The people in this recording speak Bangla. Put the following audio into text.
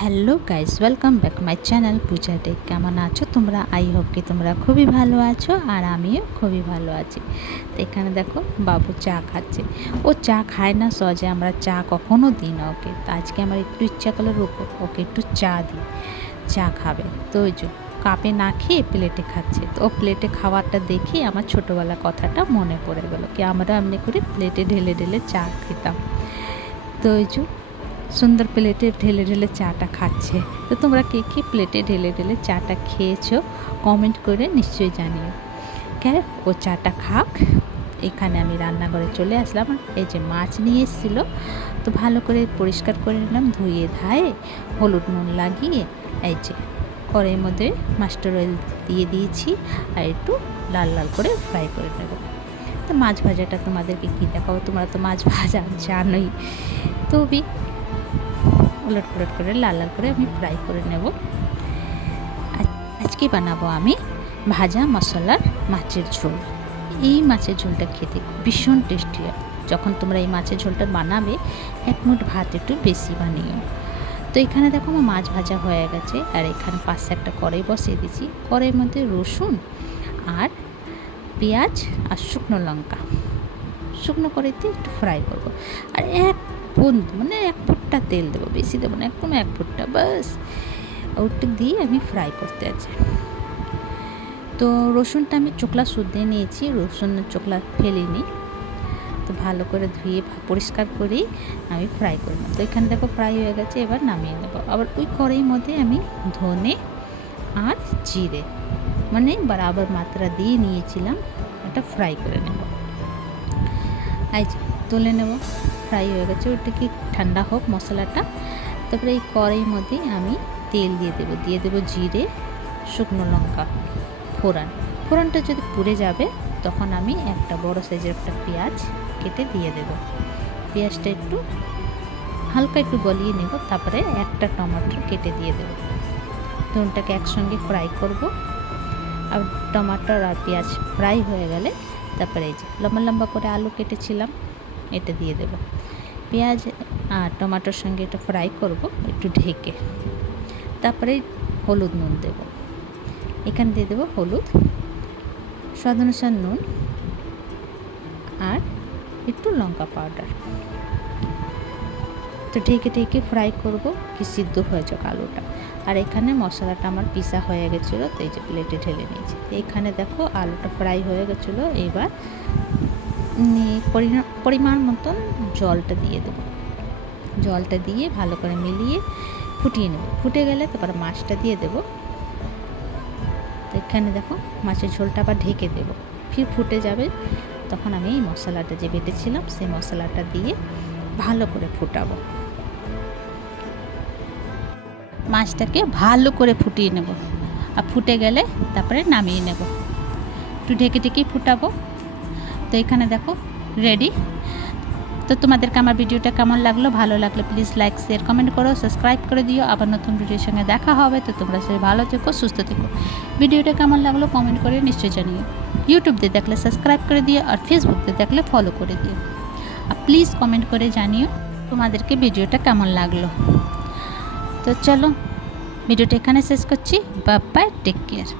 Hello guys, welcome back my channel Puja tech. কেমন আছো তোমরা? আই হোপ কি তোমরা খুবই ভালো আছো, আর আমিও খুবই ভালো আছি। তো এখানে দেখো বাবু চা খাচ্ছে। ও চা খায় না সহজে, আমরা চা কখনো দিই না ওকে। তো আজকে আমার একটু ইচ্ছা করলো ওকে একটু চা দিই, চা খাবে। তো ওই যে কাপে না খেয়ে প্লেটে খাচ্ছে। তো ও প্লেটে খাওয়াটা দেখে আমার ছোটোবেলার কথাটা মনে পড়ে গেল কি আমরা এমনি করে প্লেটে ঢেলে ঢেলে চা খেতাম। তো ওই যে সুন্দর প্লেটে ঢেলে ঢেলে চাটা খাচ্ছে। তো তোমরা কে কে প্লেটে ঢেলে ঢেলে চাটা খেয়েছো কমেন্ট করে নিশ্চয়ই জানিও। কেন ও চাটা খাক, এখানে আমি রান্নাঘরে চলে আসলাম। এই যে মাছ নিয়ে এসেছিলো, তো ভালো করে পরিষ্কার করে নিলাম, ধুয়ে ধায়ে হলুদ নুন লাগিয়ে এই যে কড়াইয়ের মধ্যে মাস্টার অয়েল দিয়ে দিয়েছি, আর একটু লাল লাল করে ফ্রাই করে নেব। তো মাছ ভাজাটা তোমাদেরকে কী দেখাবো, তোমরা তো মাছ ভাজা জানোই। তবে উলট পুলট করে লাল লাল করে আমি ফ্রাই করে নেব। আজকে বানাবো আমি ভাজা মশলার মাছের ঝোল। এই মাছের ঝোলটা খেতে ভীষণ টেস্টি হয়। যখন তোমরা এই মাছের ঝোলটা বানাবে এক মুঠ ভাত একটু বেশি বানিও। তো এখানে দেখো আমার মাছ ভাজা হয়ে গেছে, আর এখানে পাশে একটা কড়াই বসিয়ে দিয়েছি। কড়াইয়ের মধ্যে রসুন আর পেঁয়াজ আর শুকনো লঙ্কা শুকনো কড়াইতে একটু ফ্রাই করব। আর এক ফুটটা তেল দেবো, বেশি দেবো না, একদম এক ফুটটা বাস। ওটা দিয়ে আমি ফ্রাই করতে আছি। তো রসুনটা আমি চোখলা শুদ্ধে নিয়েছি, রসুনের চোখলা ফেলিনি। তো ভালো করে ধুয়ে পরিষ্কার করেই আমি ফ্রাই করে নেব। তো এখানে দেখো ফ্রাই হয়ে গেছে, এবার নামিয়ে নেব। আবার ওই কড়াইয়ের মধ্যে আমি ধনে আর জিরে বরাবর মাত্রা দিয়ে নিয়েছিলাম, ওটা ফ্রাই করে নেব। এই যে তুলে নেব, ফ্রাই হয়ে গেছে। ওটা কি ঠান্ডা হোক মশলাটা। তারপরে এই কড়াইয়ের মধ্যে আমি তেল দিয়ে দেবো জিরে, শুকনো লঙ্কা, ফোড়নটা যদি পুড়ে যাবে তখন আমি একটা বড় সাইজের একটা পেঁয়াজ কেটে দিয়ে দেব। পেঁয়াজটা একটু হালকা একটু গলিয়ে নেব, তারপরে একটা টমেটো কেটে দিয়ে দেব। দুটোটাকে একসঙ্গে ফ্রাই করব। আর টমাটোর আর পেঁয়াজ ফ্রাই হয়ে গেলে তারপরে এই যে লম্বা লম্বা করে আলু কেটেছিলাম এটা দিয়ে দেব। পেঁয়াজ আর টমাটোর সঙ্গে এটা ফ্রাই করব একটু ঢেকে। তারপরে হলুদ নুন দেব, এখানে দিয়ে দেবো হলুদ, স্বাদ অনুসার নুন, আর একটু লঙ্কা পাউডার। তো ঢেকে ফ্রাই করব কি সিদ্ধ হয়ে যাক আলুটা। আর এখানে মশলাটা আমার পিসা হয়ে গেছিলো, তো এই যে প্লেটে ঢেলে নিয়েছি। এখানে দেখো আলুটা ফ্রাই হয়ে গেছিলো। এবার পরিমাণ মতন জলটা দিয়ে দেবো। জলটা দিয়ে ভালো করে মিলিয়ে ফুটিয়ে নেব। ফুটে গেলে তারপর মাছটা দিয়ে দেবো। তো এখানে দেখো মাছের ঝোলটা আবার ঢেকে দেবো, ফির ফুটে যাবে। তখন আমি এই মশলাটা যে বেটেছিলাম সেই মশলাটা দিয়ে ভালো করে ফুটাবো। মাছটাকে ভালো করে ফুটিয়ে নেব, আর ফুটে গেলে তারপরে নামিয়ে নেব। একটু ঢেকে ফুটাবো। তো এখানে দেখো রেডি। তো তোমাদেরকে আমার ভিডিওটা কেমন লাগলো, ভালো লাগলে প্লিজ লাইক শেয়ার কমেন্ট করো, সাবস্ক্রাইব করে দিও। আবার নতুন ভিডিওর সঙ্গে দেখা হবে। তো তোমরা সবাই ভালো থেকো, সুস্থ থেকো। ভিডিওটা কেমন লাগলো কমেন্ট করে নিশ্চয়ই জানিও। ইউটিউব দিয়ে দেখলে সাবস্ক্রাইব করে দিও, আর ফেসবুক দিয়ে দেখলে ফলো করে দিও। আর প্লিজ কমেন্ট করে জানিও তোমাদেরকে ভিডিওটা কেমন লাগলো। তো চলো ভিডিওটা এখানে শেষ করছি। Bye bye, take care.